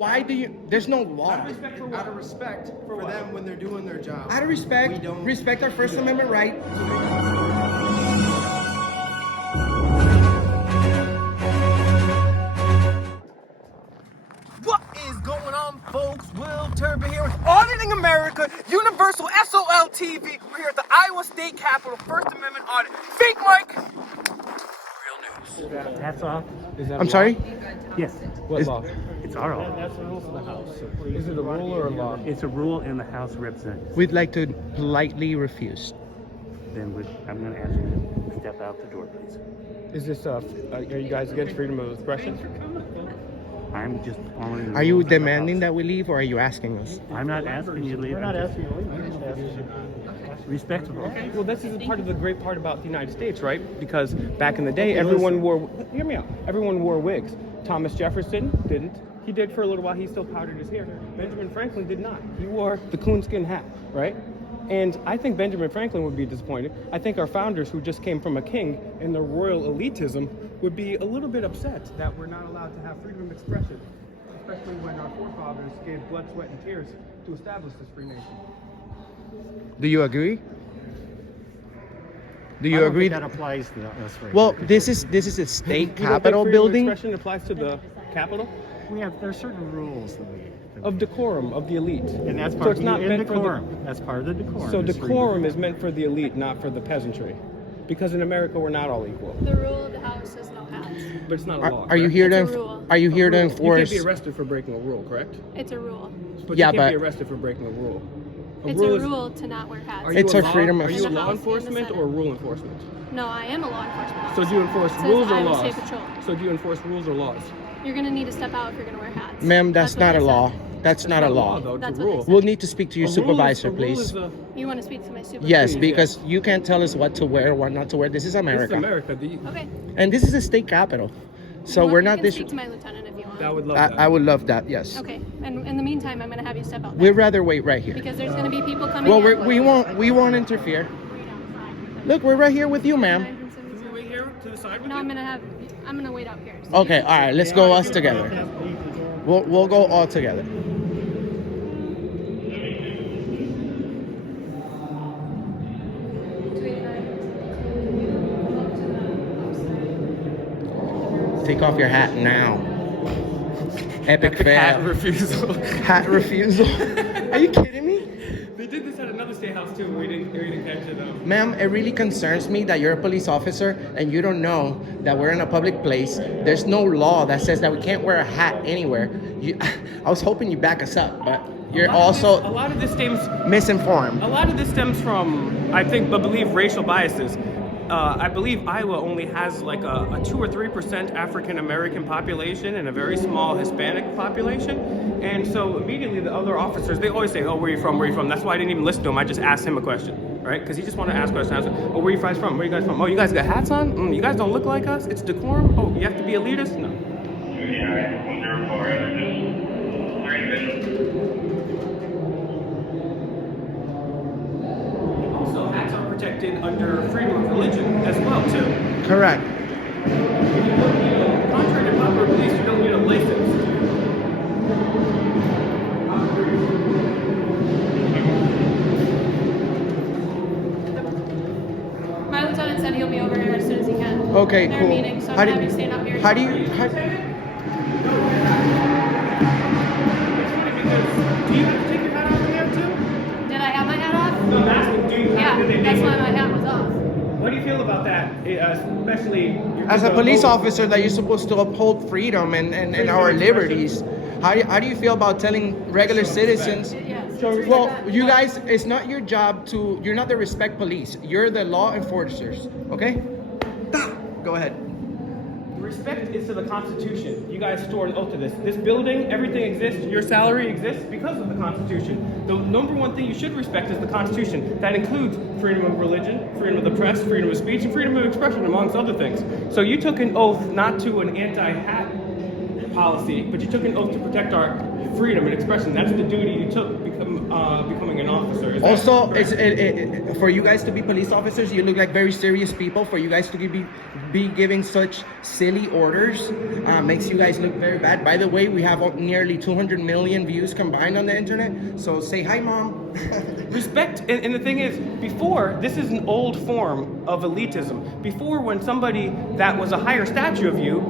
Why do you? There's no law. Out of respect for them when they're doing their job. Out of respect, respect our First Amendment right. What is going on, folks? Will Turban here with Auditing America, Universal SOL TV. We're here at the Iowa State Capitol, First Amendment Audit. Fake Mike! Real news. Hats off. I'm sorry? Yes. What law? It's our law. That's the rules of the House. Is it a rule or a law? It's a rule in the House of Representatives. We'd like to politely refuse. Then I'm going to ask you to step out the door, please. Is this, are you guys against freedom of expression? I'm just following the Are you rules of the demanding House. that we leave, or are you asking us? I'm not asking you to leave. We're not asking you to leave. We're just asking you. Respectable. Okay. Well, this is part of the great part about the United States, right? Because back in the day, everyone wore, hear me out, everyone wore wigs. Thomas Jefferson didn't. He did for a little while. He still powdered his hair. Benjamin Franklin did not. He wore the coonskin hat, right? And I think Benjamin Franklin would be disappointed. I think our founders, who just came from a king and their royal elitism, would be a little bit upset that we're not allowed to have freedom of expression, especially when our forefathers gave blood, sweat, and tears to establish this free nation. Do you agree? Do I you don't agree? think that applies to us right Well, here. this is a state You don't think capitol freedom of building. expression applies to the Capitol? There are certain rules that we Of decorum, of the elite. and that's So part it's of not the meant for decorum. That's part of the decorum. So is freedom. decorum is meant for the elite, not for the peasantry. Because in America, we're not all equal. The rule of the House says no hats. But it's not a law. Are you correct? here to? It's a rule. Are you here to You can't enforce? be arrested for breaking a rule, correct? It's a rule. But Yeah, you can't but- be arrested for breaking a rule. It's rule a is- rule to not wear hats. Are you It's our law- freedom of- Are you a In the law House and the enforcement Senate. or rule enforcement? No, I am a law enforcement So officer. do you enforce It says rules or Iowa laws? State Patrol. So do you enforce rules or laws? You're going to need to step out if you're going to wear hats. Ma'am, that's what not they a said. law. That's not a law. though. It's That's a what they rule. said. We'll need to speak to your A rule is- supervisor, a rule please. is a- You want to speak to my supervisor? Yes, Please, because you can't tell us what to wear, what not to wear. This is This is America, America. Okay. and this is a state capitol. So Well, we're you not can this. speak to my lieutenant if you want. I would love that. I would love that. Yes. Okay. And in the meantime, I'm going to have you step out. We'd there. rather wait right here. Because there's going to be people coming Well, in. we won't interfere. Look, we're right here with you, ma'am. Can we wait here to the side with No, you? I'm going to wait out here. So Okay, all right. Let's go us together. We'll go all together. Take off your hat now. Epic fail. Hat refusal. Hat refusal. Are you kidding me? They did this at another state house too. We didn't catch it though. Ma'am, it really concerns me that you're a police officer and you don't know that we're in a public place. There's no law that says that we can't wear a hat anywhere. I was hoping you back us up, but you're A also lot of this stems. misinformed. A lot of this stems from, I believe, racial biases. I believe Iowa only has like a 2 or 3% African American population and a very small Hispanic population. And so immediately the other officers, they always say, oh, where are you from? Where are you from? That's why I didn't even listen to him. I just asked him a question, right? Because he just wanted to ask questions. I was like, oh, where are you guys from? Where are you guys from? Oh, you guys got hats on? You guys don't look like us? It's decorum? Oh, you have to be elitist? No. Also, hats are protected under freedom of religion as well, too. Correct. Contrary to popular belief, you don't need a license. My lieutenant said he'll be over here as soon as he can. Okay, They're cool. meeting, so How I'm do having you- to stand up here. How do you? It's funny because, do you have to take your hat off in there too? Did I have my hat off? No, I'm asking, do you have Yeah, to? that's why my hat was off. What do you feel about that, especially... As a police officer, that you're supposed to uphold freedom and our liberties. How do you feel about telling regular citizens? Yes. Well, you guys, it's not your job to. You're not the respect police. You're the law enforcers. Okay? Go ahead. Respect is to the Constitution. You guys swore an oath to this. This building, everything exists, your salary exists because of the Constitution. The number one thing you should respect is the Constitution. That includes freedom of religion, freedom of the press, freedom of speech, and freedom of expression, amongst other things. So you took an oath not to an anti-hat policy, but you took an oath to protect our freedom and expression. That's the duty you took becoming an officer. Is that Also, correct? for you guys to be police officers, you look like very serious people. For you guys to be be giving such silly orders makes you guys look very bad. By the way, we have nearly 200 million views combined on the internet. So say hi, Mom. Respect, and the thing is, before, this is an old form of elitism. Before, when somebody that was a higher statue of you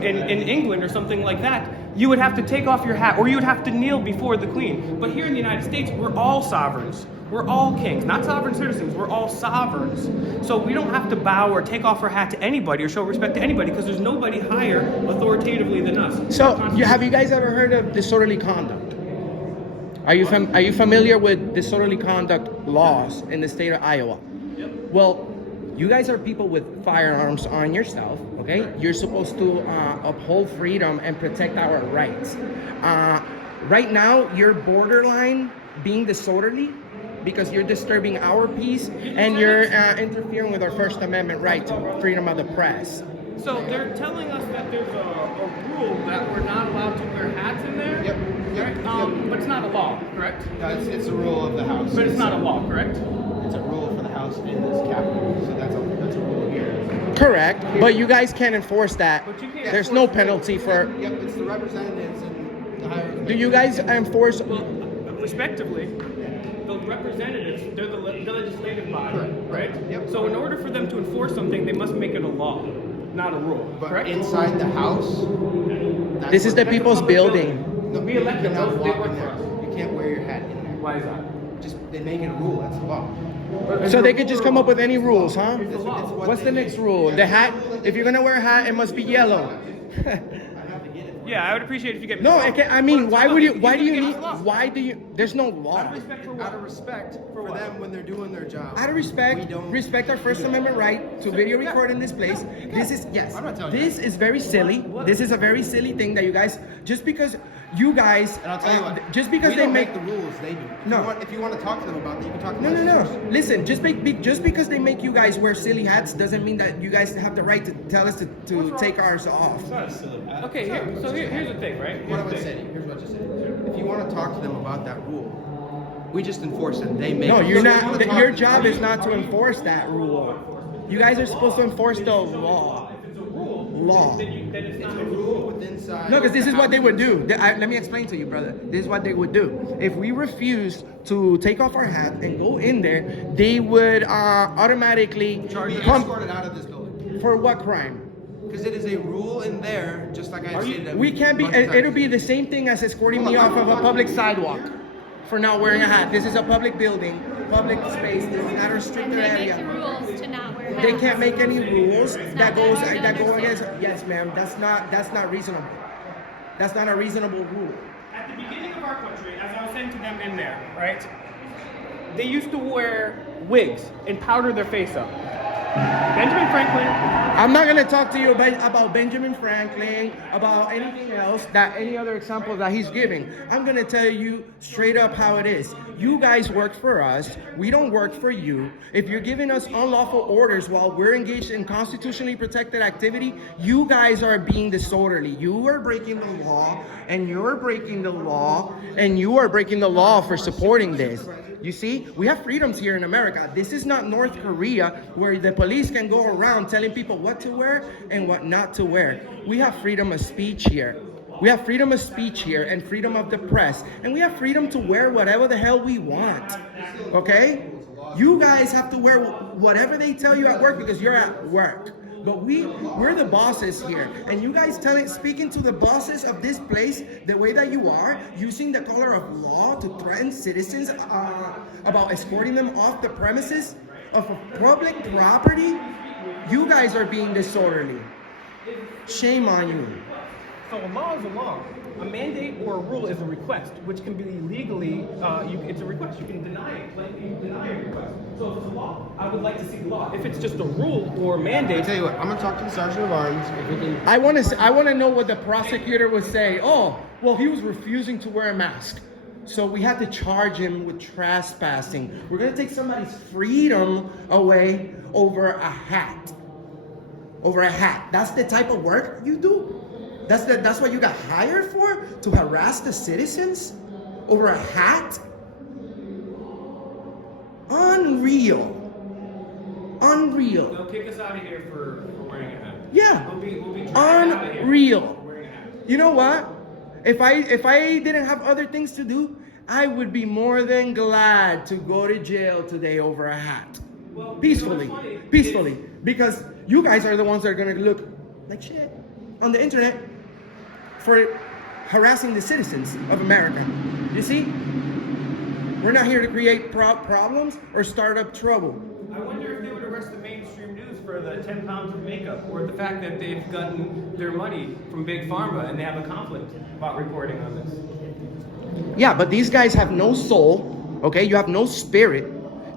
in England or something like that, you would have to take off your hat or you would have to kneel before the queen. But here in the United States, we're all sovereigns. We're all kings, not sovereign citizens. We're all sovereigns. So we don't have to bow or take off our hat to anybody or show respect to anybody because there's nobody higher authoritatively than us. So have you guys ever heard of disorderly conduct? Are you familiar with disorderly conduct laws in the state of Iowa? Yep. Well, you guys are people with firearms on yourself, okay? You're supposed to uphold freedom and protect our rights. Right now, you're borderline being disorderly because you're disturbing our peace and you're interfering with our First Amendment right to freedom of the press. So they're telling us that there's a rule that we're not allowed to wear hats in there? Yep. Correct? But it's not a law, correct? It's a rule of the House. But it's not a law, correct? It's a rule for the House in this Capitol. So that's a rule here. Correct, but you guys can't enforce that. But you can't There's no enforce it. penalty for... Yep, it's the representatives and the higher... Do you guys enforce... Well, respectively, the representatives, they're the legislative body, right? Yep. So in order for them to enforce something, they must make it a law, not a rule, But correct? inside the House... that's This is the where- people's building. No, We elect them, you cannot those- they walk work in for there. us. You can't wear your hat in there. Why is that? Just, they make it a rule, that's the law. So they could just come up with any rules, huh? It's a law. It's what What's the they next do. rule? The hat, if you're gonna wear a hat, it must be yellow. Yeah, I would appreciate if you get No, I can't, I mean, why do you need, Out why do you, there's no law. of respect for Out what? of respect for them when they're doing their job. Out of We respect, don't- respect our First Amendment right to video record in this place. This is, yes, I'm not telling you this is very silly. This is a very silly thing that you guys, just because you guys, And I'll tell you what, just because we they don't make, the rules, they do. No. If you want to talk to them about that, you can talk to no, them. no, no. Listen, just because they make you guys wear silly hats doesn't mean that you guys have the right to tell us to take ours off. Okay, here's the thing, right? What I Here's would the say, thing. here's what I just said. If you want to talk to them about that rule, we just enforce it. They make No, it. you're So if you not. wanna talk Your to them- job is not to enforce that rule. You guys are supposed to enforce the law. Law. Then it's It's not a rule with inside. No, because this the is what they House. would do. Let me explain to you, brother. This is what they would do. If we refuse to take off our hat and go in there, they would automatically Be come escorted out of this building. for what crime? Because it is a rule in there, just like I stated. We can't be. It'll be the same thing as escorting me off of a public sidewalk for not wearing a hat. This is a public building, public space. This is not a And restricted they make the area. rules to not wear hats. They can't make any rules that not that goes hard to that go against. understand. Yes, ma'am. That's not reasonable. That's not a reasonable rule. At the beginning of our country, as I was saying to them in there, right? They used to wear wigs and powder their face up. Benjamin Franklin. I'm not gonna talk to you about Benjamin Franklin, about anything else, that any other example that he's giving. I'm gonna tell you straight up how it is. You guys work for us. We don't work for you. If you're giving us unlawful orders while we're engaged in constitutionally protected activity, you guys are being disorderly. You are breaking the law, and you're breaking the law, and you are breaking the law for supporting this. You see, we have freedoms here in America. This is not North Korea where the police can go around telling people what to wear and what not to wear. We have freedom of speech here. We have freedom of speech here and freedom of the press. And we have freedom to wear whatever the hell we want. Okay? You guys have to wear whatever they tell you at work because you're at work. But we're the bosses here, and you guys speaking to the bosses of this place the way that you are, using the color of law to threaten citizens about escorting them off the premises of public property. You guys are being disorderly. Shame on you. So a law is a law. A mandate or a rule is a request, which can be legally, it's a request. You can deny it, like you deny a request. So if it's a law, I would like to see the law. If it's just a rule or a I mandate, tell you what, I'm gonna talk to the sergeant of arms. If we can, I want to know what the prosecutor would say. Oh, well, he was refusing to wear a mask, so we had to charge him with trespassing. We're gonna take somebody's freedom away over a hat. Over a hat. That's the type of work you do? That's what you got hired for? To harass the citizens over a hat? Unreal. Unreal. they'll kick us out of here for wearing a hat. Yeah. We'll be dragged out of here. Unreal. You know what? If I didn't have other things to do, I would be more than glad to go to jail today over a hat. Well, Peacefully. you know what's funny? Peacefully. Because you guys are the ones that are gonna look like shit on the internet for harassing the citizens of America. You see? We're not here to create problems or start up trouble. I wonder if they would arrest the mainstream news for the 10 pounds of makeup or the fact that they've gotten their money from Big Pharma and they have a conflict about reporting on this. Yeah, but these guys have no soul, okay? You have no spirit.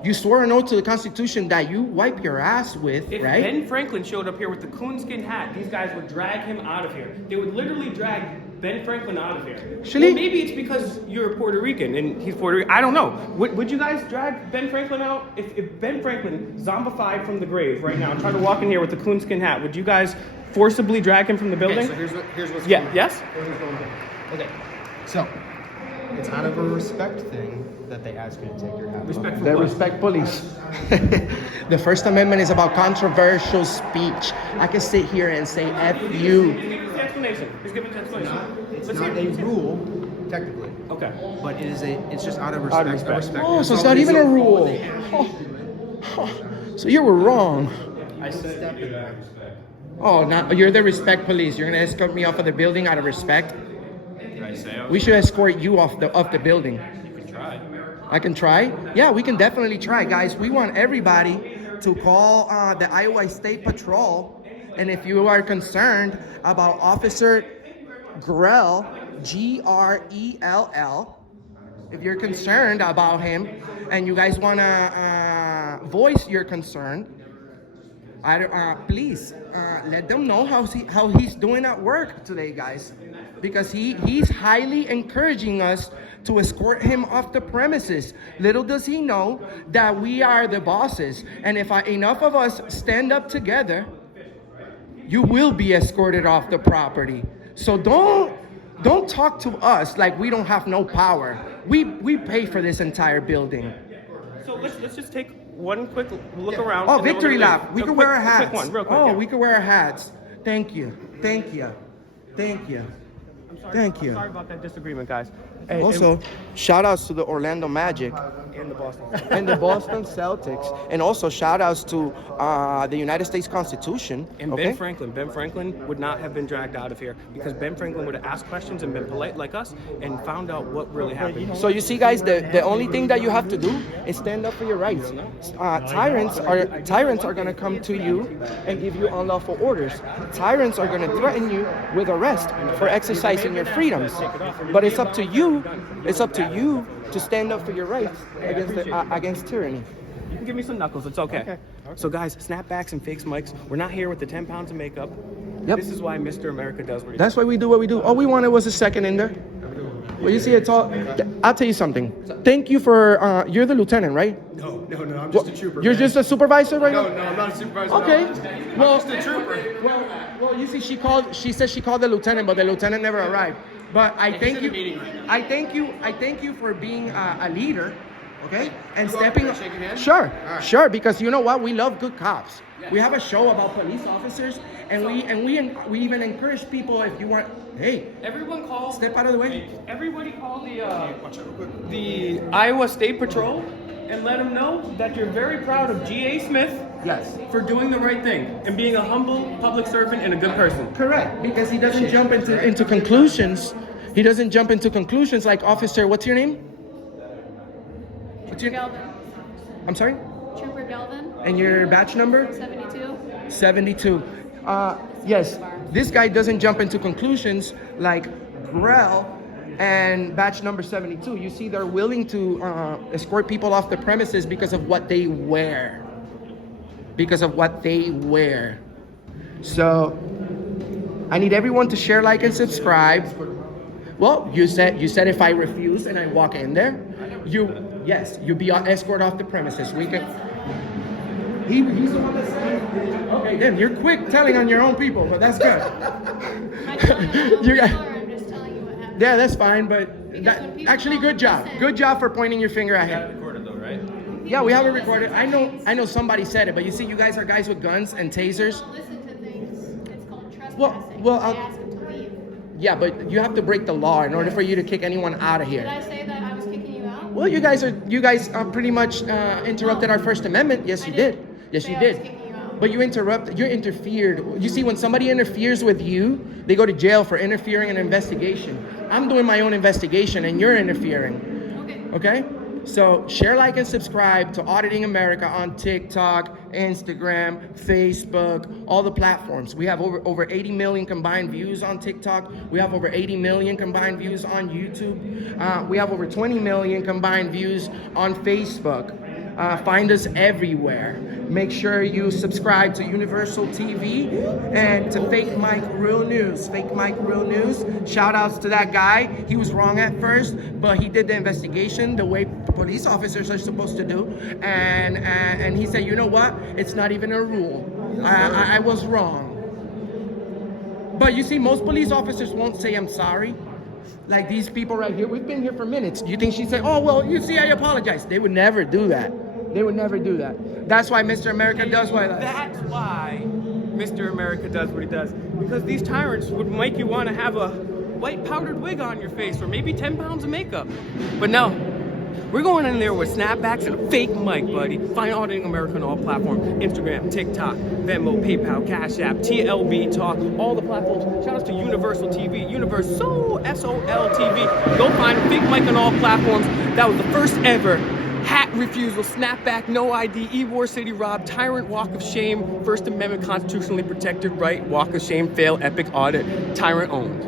You swore an oath to the Constitution that you wipe your ass with, If right? Ben Franklin showed up here with the coonskin hat, these guys would drag him out of here. They would literally drag Ben Franklin out of here. Actually- Well, maybe it's because you're Puerto Rican and he's Puerto Rican. I don't know. Would you guys drag Ben Franklin out? If Ben Franklin zombified from the grave right now, tried to walk in here with the coonskin hat, would you guys forcibly drag him from the building? Okay, so here's what's Yeah, going on. yes? Here's what's going on. Okay, so it's out of a respect thing that they ask you to take your hat off. Respect for The what? respect police. The First Amendment is about controversial speech. I can sit here and say F you. He's giving us the explanation. He's giving us the explanation. It's Let's not hear a it. rule, technically, Okay. but it's just out of Out respect. of respect. Oh, so it's not even a rule. Oh, so you were wrong. I said Oh, now you're the respect police. You're gonna escort me off of the building out of respect. Did I say I was? We should escort you off the building. You can try. I can try? Yeah, we can definitely try, guys. We want everybody to call the Iowa State Patrol. And if you are concerned about Officer Grell, Grell, if you're concerned about him and you guys want to voice your concern, please let them know how he's doing at work today, guys. Because he's highly encouraging us to escort him off the premises. Little does he know that we are the bosses. And if enough of us stand up together, you will be escorted off the property. So don't talk to us like we don't have no power. We pay for this entire building. So let's just take one quick look around. Oh, and then we're victory gonna lap. leave. We So can quick- wear our a hats. Quick one, real quick. Oh, yeah. we can wear our hats. Thank you. Thank you. Thank you. Thank you. I'm sorry about that disagreement, guys. Also, shout outs to the Orlando Magic and the Boston. and the Boston Celtics. And also shout outs to the United States Constitution. And Okay? Ben Franklin. Ben Franklin would not have been dragged out of here because Ben Franklin would have asked questions and been polite like us and found out what really happened. So you see, guys, the only thing that you have to do is stand up for your rights. Tyrants are gonna come to you and give you unlawful orders. Tyrants are gonna threaten you with arrest for exercising your freedoms. But it's up to you. It's up to you to stand up for your rights against tyranny. You can give me some knuckles. It's okay. So guys, snapbacks and fakes mics. We're not here with the 10 pounds of makeup. Yep. This is why Mr. America does what he does. That's why we do what we do. All we wanted was a second in there. Well, you see, it's all. I'll tell you something. Thank you for. You're the lieutenant, right? No, I'm just a trooper. You're just a supervisor right now. No, I'm not a supervisor. Okay. Well, I'm just a trooper. Well, you see, she said she called the lieutenant, but the lieutenant never arrived. But I thank in you. a meeting right now. I thank you for being a leader, okay, and You go up stepping. there, shake your hand? Sure, All right. sure. Because you know what, we love good cops. We have a show about police officers, and we even encourage people if you want. Hey, Everyone call. step out of the way. Everybody call the Iowa State Patrol and let them know that you're very proud of G.A. Smith Yes. for doing the right thing and being a humble public servant and a good person. Correct, because he doesn't jump into conclusions. He doesn't jump into conclusions like Officer. What's your name? What's your? Galvin. I'm sorry. Trooper Galvin. And your batch number? 72. 72. Yes, this guy doesn't jump into conclusions like Grell and batch number 72. You see, they're willing to escort people off the premises because of what they wear. Because of what they wear. So, I need everyone to share, like, and subscribe. Well, you said if I refuse and I walk in there, you'll be escorted off the premises. We can. He's the one that said. Okay, then you're quick telling on your own people, but that's good. I'm telling you, You got- I'm just telling you what happened. Yeah, that's fine, but Because when people actually, call good me, job. listen. Good job for pointing your finger at him. Recorded though, right? Yeah, we have it recorded. I know somebody said it, but you see, you guys are guys with guns and tasers. Don't listen to things. trespassing. well, I asked him to leave. Yeah, but you have to break the law in order for you to kick anyone out of Did here. I say that I was kicking you out? Well, you guys pretty much interrupted our First Amendment. Yes, I you didn't did. Yes, say you I was did. kicking you out. But you interfered. You see, when somebody interferes with you, they go to jail for interfering in an investigation. I'm doing my own investigation and you're interfering. Okay. Okay? So share, like, and subscribe to Auditing America on TikTok, Instagram, Facebook, all the platforms. We have over 80 million combined views on TikTok. We have over 80 million combined views on YouTube. We have over 20 million combined views on Facebook. Find us everywhere. Make sure you subscribe to Universal TV and to Fake Mike Real News. Fake Mike Real News. Shout outs to that guy. He was wrong at first, but he did the investigation the way police officers are supposed to do. And he said, you know what? It's not even a rule. I was wrong. But you see, most police officers won't say I'm sorry. Like these people right here, we've been here for minutes. Do you think she'd say, oh, well, you see, I apologize? They would never do that. They would never do that. That's why Mr. America does what he does. That's why Mr. America does what he does. Because these tyrants would make you want to have a white powdered wig on your face or maybe 10 pounds of makeup. But no, we're going in there with snapbacks and a fake mic, buddy. Find Auditing America on all platforms. Instagram, TikTok, Venmo, PayPal, Cash App, TLB Talk, all the platforms. Shout out to Universal TV, Universal, SOL TV. Go find a fake mic on all platforms. That was the first ever hat refusal, snapback, no ID, E-War City Rob, tyrant walk of shame, First Amendment constitutionally protected right, walk of shame, fail, epic audit, tyrant owned.